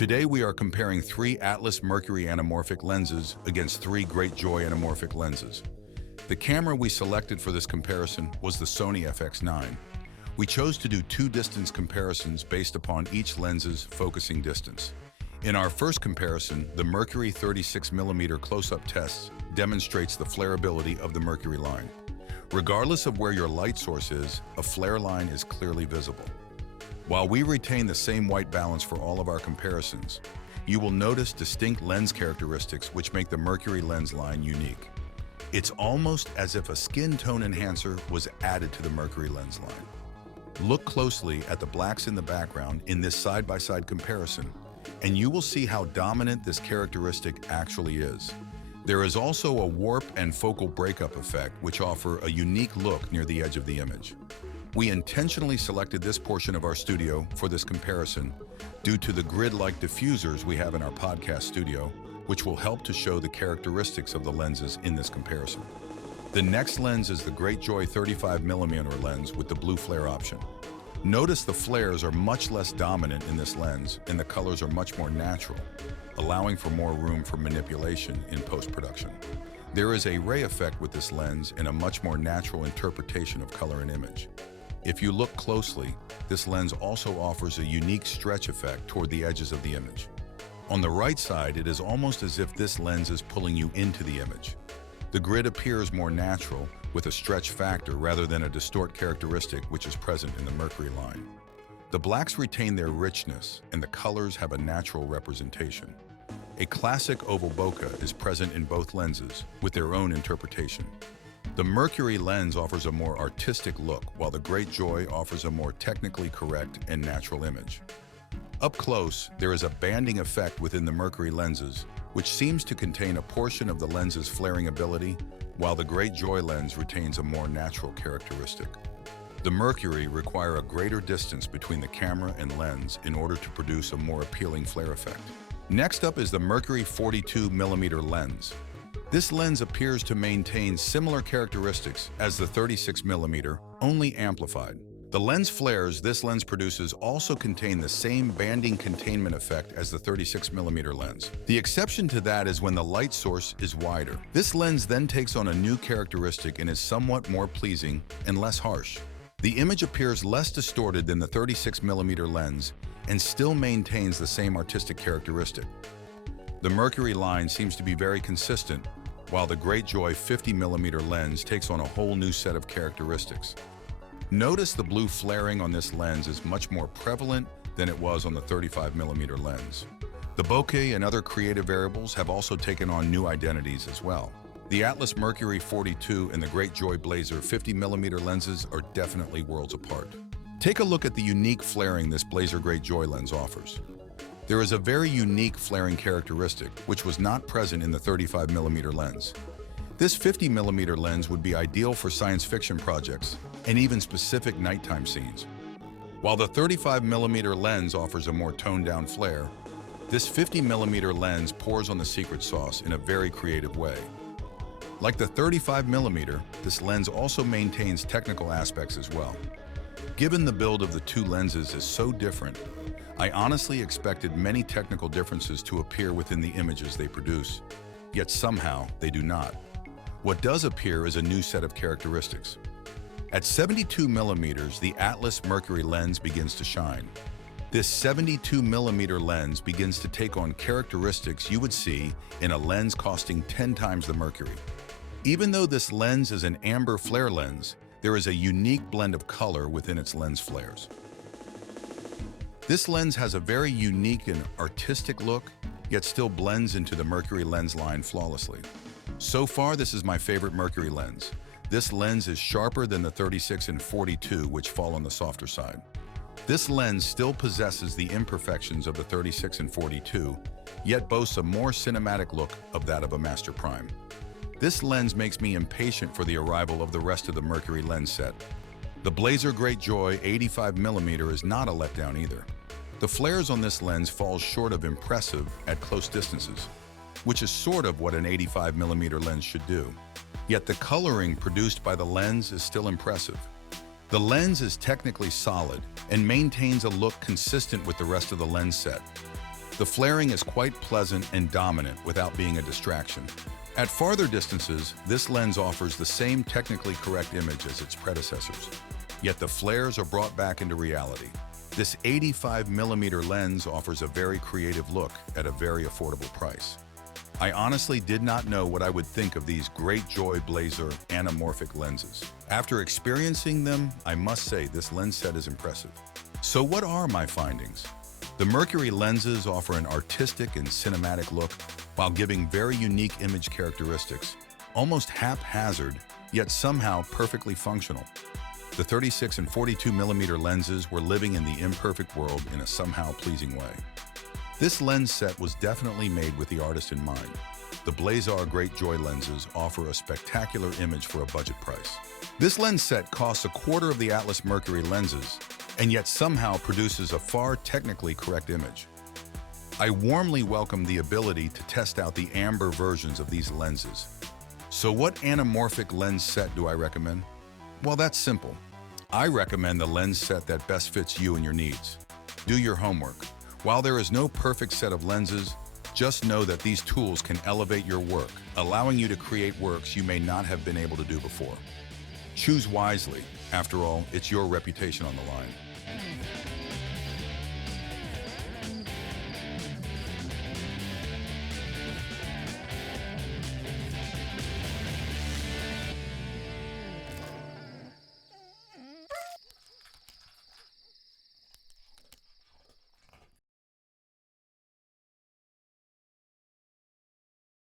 Today we are comparing 3 Atlas Mercury anamorphic lenses against 3 Great Joy anamorphic lenses. The camera we selected for this comparison was the Sony FX9. We chose to do 2 distance comparisons based upon each lens's focusing distance. In our first comparison, the Mercury 36mm close-up test demonstrates the flareability of the Mercury line. Regardless of where your light source is, a flare line is clearly visible. While we retain the same white balance for all of our comparisons, you will notice distinct lens characteristics which make the Mercury lens line unique. It's almost as if a skin tone enhancer was added to the Mercury lens line. Look closely at the blacks in the background in this side-by-side comparison, and you will see how dominant this characteristic actually is. There is also a warp and focal breakup effect which offer a unique look near the edge of the image. We intentionally selected this portion of our studio for this comparison due to the grid-like diffusers we have in our podcast studio, which will help to show the characteristics of the lenses in this comparison. The next lens is the Great Joy 35mm lens with the blue flare option. Notice the flares are much less dominant in this lens and the colors are much more natural, allowing for more room for manipulation in post-production. There is a ray effect with this lens and a much more natural interpretation of color and image. If you look closely, this lens also offers a unique stretch effect toward the edges of the image. On the right side, it is almost as if this lens is pulling you into the image. The grid appears more natural with a stretch factor rather than a distort characteristic which is present in the Mercury line. The blacks retain their richness and the colors have a natural representation. A classic oval bokeh is present in both lenses with their own interpretation. The Mercury lens offers a more artistic look while the Great Joy offers a more technically correct and natural image. Up close, there is a banding effect within the Mercury lenses, which seems to contain a portion of the lens's flaring ability, while the Great Joy lens retains a more natural characteristic. The Mercury require a greater distance between the camera and lens in order to produce a more appealing flare effect. Next up is the Mercury 42mm lens. This lens appears to maintain similar characteristics as the 36mm, only amplified. The lens flares this lens produces also contain the same banding containment effect as the 36mm lens. The exception to that is when the light source is wider. This lens then takes on a new characteristic and is somewhat more pleasing and less harsh. The image appears less distorted than the 36mm lens and still maintains the same artistic characteristic. The Mercury line seems to be very consistent, while the Great Joy 50mm lens takes on a whole new set of characteristics. Notice the blue flaring on this lens is much more prevalent than it was on the 35mm lens. The bokeh and other creative variables have also taken on new identities as well. The Atlas Mercury 42 and the Great Joy Blazar 50mm lenses are definitely worlds apart. Take a look at the unique flaring this Blazar Great Joy lens offers. There is a very unique flaring characteristic which was not present in the 35mm lens. This 50mm lens would be ideal for science fiction projects and even specific nighttime scenes. While the 35mm lens offers a more toned-down flare, this 50mm lens pours on the secret sauce in a very creative way. Like the 35mm, this lens also maintains technical aspects as well. Given the build of the 2 lenses is so different, I honestly expected many technical differences to appear within the images they produce, yet somehow they do not. What does appear is a new set of characteristics. At 72mm, the Atlas Mercury lens begins to shine. This 72mm lens begins to take on characteristics you would see in a lens costing 10 times the Mercury. Even though this lens is an amber flare lens, there is a unique blend of color within its lens flares. This lens has a very unique and artistic look, yet still blends into the Mercury lens line flawlessly. So far, this is my favorite Mercury lens. This lens is sharper than the 36 and 42, which fall on the softer side. This lens still possesses the imperfections of the 36 and 42, yet boasts a more cinematic look of that of a Master Prime. This lens makes me impatient for the arrival of the rest of the Mercury lens set. The Blazar Great Joy 85mm is not a letdown either. The flares on this lens fall short of impressive at close distances, which is sort of what an 85mm lens should do. Yet the coloring produced by the lens is still impressive. The lens is technically solid and maintains a look consistent with the rest of the lens set. The flaring is quite pleasant and dominant without being a distraction. At farther distances, this lens offers the same technically correct image as its predecessors, yet the flares are brought back into reality. This 85mm lens offers a very creative look at a very affordable price. I honestly did not know what I would think of these Great Joy Blazar Anamorphic lenses. After experiencing them, I must say this lens set is impressive. So what are my findings? The Mercury lenses offer an artistic and cinematic look while giving very unique image characteristics, almost haphazard, yet somehow perfectly functional. The 36 and 42mm lenses were living in the imperfect world in a somehow pleasing way. This lens set was definitely made with the artist in mind. The Blazar Great Joy lenses offer a spectacular image for a budget price. This lens set costs a quarter of the Atlas Mercury lenses, and yet somehow produces a far technically correct image. I warmly welcome the ability to test out the amber versions of these lenses. So what anamorphic lens set do I recommend? Well, that's simple. I recommend the lens set that best fits you and your needs. Do your homework. While there is no perfect set of lenses, just know that these tools can elevate your work, allowing you to create works you may not have been able to do before. Choose wisely. After all, it's your reputation on the line.